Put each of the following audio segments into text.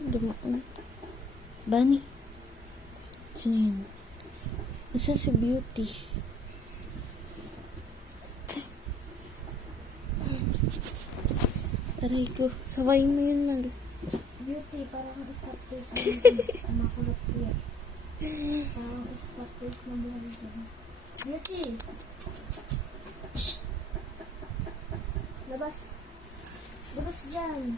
Dumaan. Bunny. Sino yan? Isa si Beauty. Aray ko. Sabayin mo yun, Mal. Beauty, parang stop face na makulot yan. Parang stop face na buhay dyan. Beauty! Shh! Labas! Labas dyan!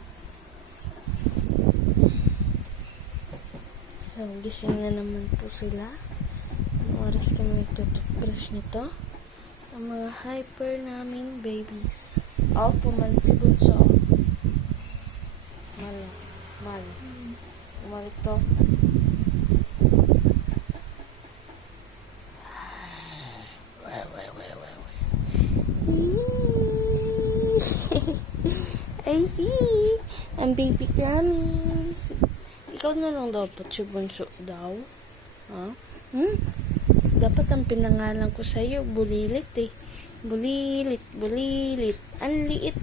So, gising na naman po sila. Anong oras kami tututbrush nito? Ang mga hyper naming babies. Pumalit si Bunso. Mal. Pumalit to. Ay, ang baby namin. Ikaw na lang dapat si Bunso daw. Ha? Dapat ang pinangalan ko sa'yo, Bulilit eh. Bulilit. Ang liit.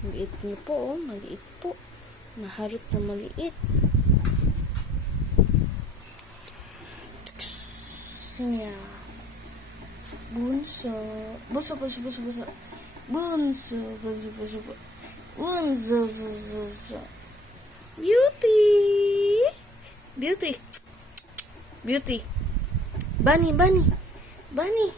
Maliit niyo po, maliit po. Maharot na maliit. Siya. Bunso. Bunso. Beauty. Bunny.